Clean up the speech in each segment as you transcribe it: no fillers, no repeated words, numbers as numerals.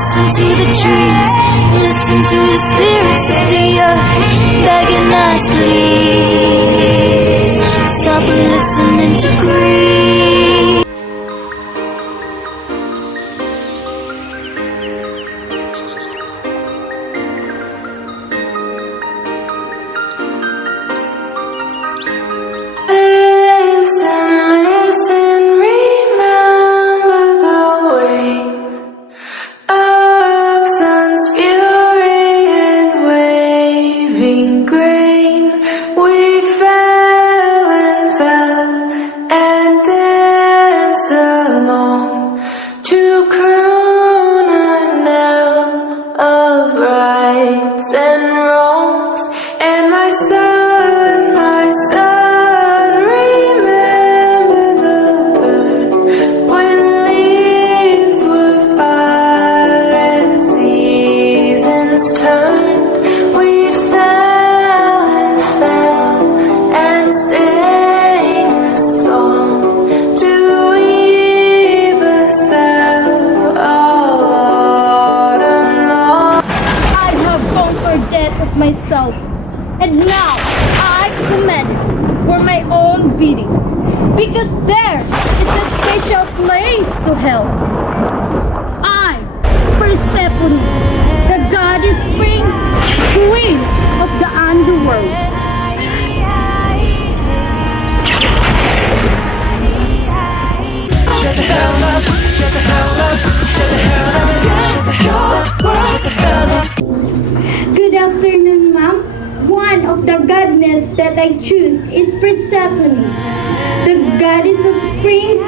listen to the trees, listen to the spirits of the earth, begging us please, stop listening to greed. Myself, and now I command for my own bidding, because there is a special place to help. I, Persephone, the goddess spring, queen of the underworld. Shut the hell up, shut the hell up, shut the hell up, shut the hell up, shut the hell up. Good afternoon, ma'am. One of the goddess that I choose is Persephone, the goddess of spring,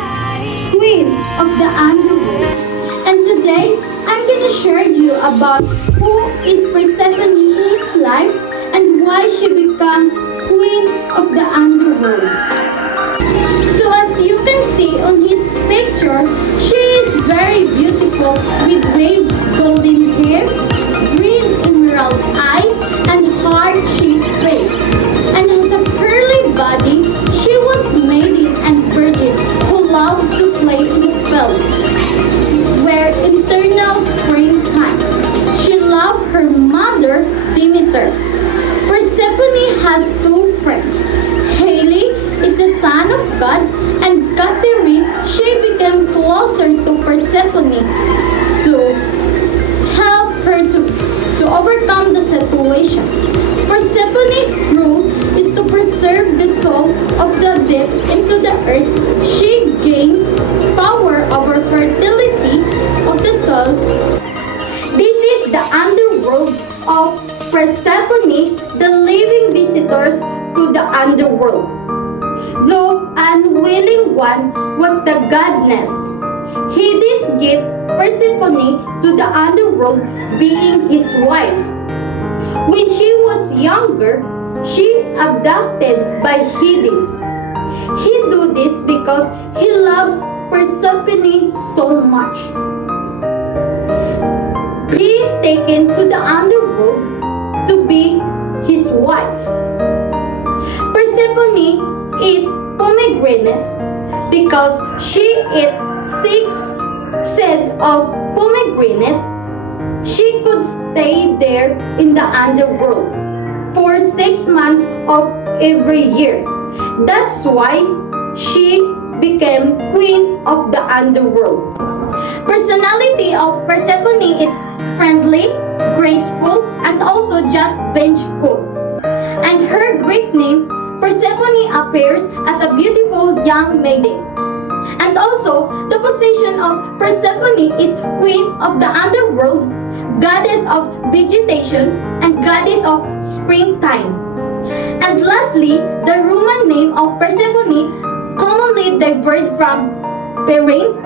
queen of the underworld. And today, I'm gonna share you about who is Persephone in his life and why she became queen of the underworld. So as you can see on his picture, she is very beautiful with waved golden hair, green emerald eyes, and heart-shaped face. And has a curly body, she was maiden and virgin who loved to play in the field, where eternal springtime. She loved her mother, Demeter. Persephone has two friends. Haley is the son of God, and Kateri, she became closer to Persephone to help her to overcome the situation. Persephone's rule is to preserve the soul of the dead into the earth. She gained power over fertility of the soul. This is the underworld of Persephone, the living visitors to the underworld. Though unwilling one was the goddess, Hades gave Persephone to the underworld, being his wife. When she was younger, she abducted by Hades. He do this because he loves Persephone so much. He taken to the underworld to be his wife. Persephone ate pomegranate because she ate 6 seeds of pomegranate. She could stay there in the underworld for 6 months of every year. That's why she became queen of the underworld. Personality of Persephone is friendly, graceful, and also just vengeful. And her Greek name, Persephone, appears as a beautiful young maiden. And also, the position of Persephone is queen of the underworld, goddess of vegetation, and goddess of springtime. And lastly, the Roman name of Persephone, commonly derived from Perin,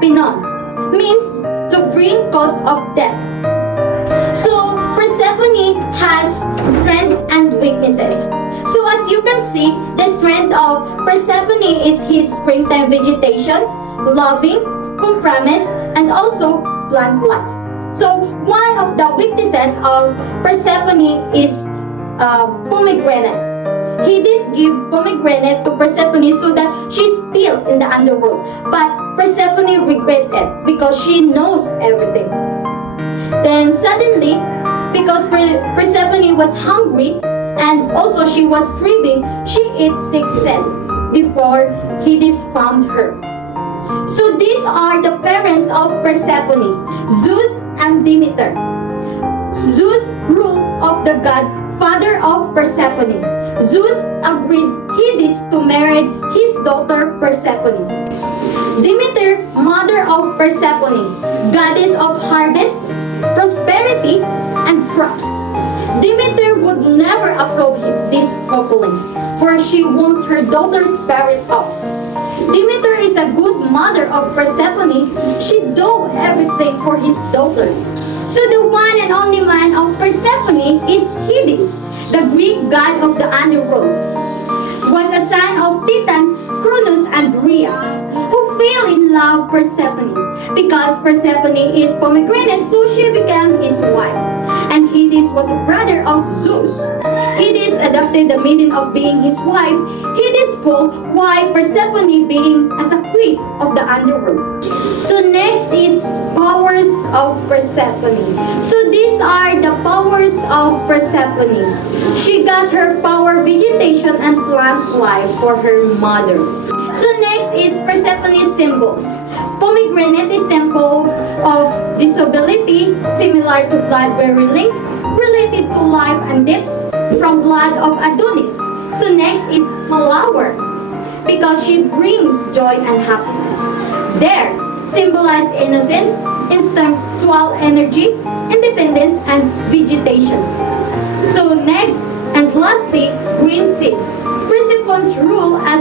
Pinon, means to bring cause of death. So, Persephone has strength and weaknesses. So as you can see, the strength of Persephone is his springtime vegetation, loving, compromise, and also plant life. So one of the weaknesses of Persephone is pomegranate. Hades give pomegranate to Persephone so that she's still in the underworld. But Persephone regret it because she knows everything. Then suddenly, because Persephone was hungry and also she was grieving, she ate 6 cells before Hades found her. So these are the parents of Persephone, Zeus and Demeter. Zeus ruled of the god, father of Persephone. Zeus agreed Hades to marry his daughter Persephone. Demeter, mother of Persephone, goddess of harvest, prosperity, and crops. Demeter would never approve this coupling, for she wanted her daughter's spirit off. Demeter is a good mother of Persephone. She do everything for his daughter. So the one and only man of Persephone is Hades, the Greek god of the underworld. Was a son of Titans, Cronus and Rhea, who fell in love Persephone. Because Persephone ate pomegranate, so she became his wife. And Hades was a brother of Zeus. Hades adopted the maiden of being his wife. Hades' fault why Persephone being as a queen of the underworld. So next is powers of Persephone. So these are the powers of Persephone. She got her power vegetation and plant life for her mother. So next is Persephone's symbols. Pomegranate is symbols of disability, similar to blood very linked, related to life and death from blood of Adonis. So next is flower, because she brings joy and happiness. There, symbolize innocence, instinctual energy, independence, and vegetation. So next and lastly, green seeds. Persephone's rule as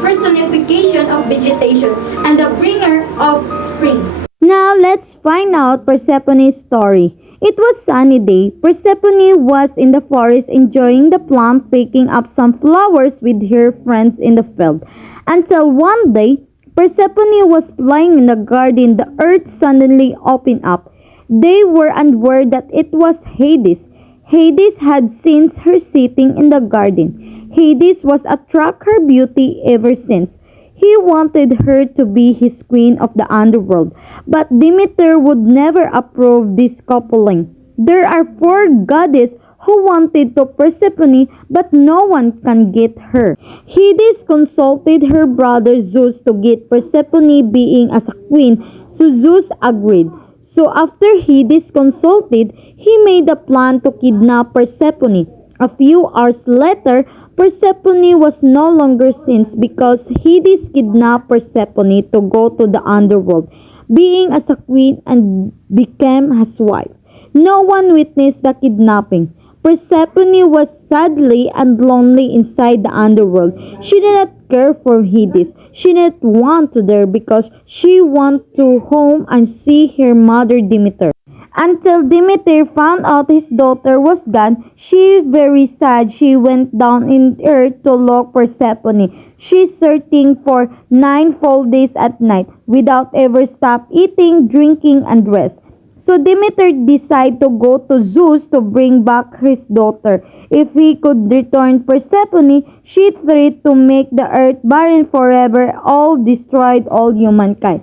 personification of vegetation and the bringer of spring. Now let's find out Persephone's story. It was sunny day. Persephone was in the forest enjoying the plant, picking up some flowers with her friends in the field. Until one day, Persephone was playing in the garden. The earth suddenly opened up. They were unaware that it was Hades. Hades had seen her sitting in the garden. Hades was attracted her beauty ever since. He wanted her to be his queen of the underworld, but Demeter would never approve this coupling. There are 4 goddesses who wanted to Persephone, but no one can get her. Hades consulted her brother Zeus to get Persephone being as a queen, so Zeus agreed. So after Hades consulted, he made a plan to kidnap Persephone. A few hours later, Persephone was no longer seen because Hades kidnapped Persephone to go to the underworld, being as a queen and became his wife. No one witnessed the kidnapping. Persephone was sadly and lonely inside the underworld. She did not care for Hades. She did not want to there because she wanted to home and see her mother Demeter. Until Demeter found out his daughter was gone, she very sad. She went down in earth to look Persephone. She searching for 9 full days at night without ever stop eating, drinking, and rest. So Demeter decided to go to Zeus to bring back his daughter. If he could return Persephone, she threatened to make the earth barren forever, all destroyed all humankind.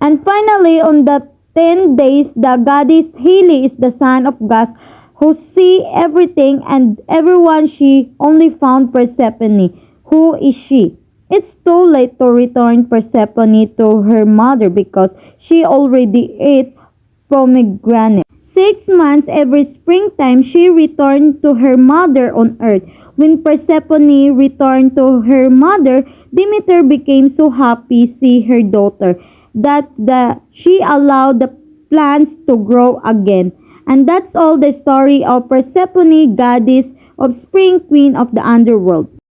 And finally, on the 10 days, the goddess Heli is the son of gods who see everything and everyone. She only found Persephone. Who is she? It's too late to return Persephone to her mother because she already ate pomegranate. 6 months every springtime, she returned to her mother on earth. When Persephone returned to her mother, Demeter became so happy see her daughter that she allowed the plants to grow again. And that's all the story of Persephone, goddess of spring, queen of the underworld.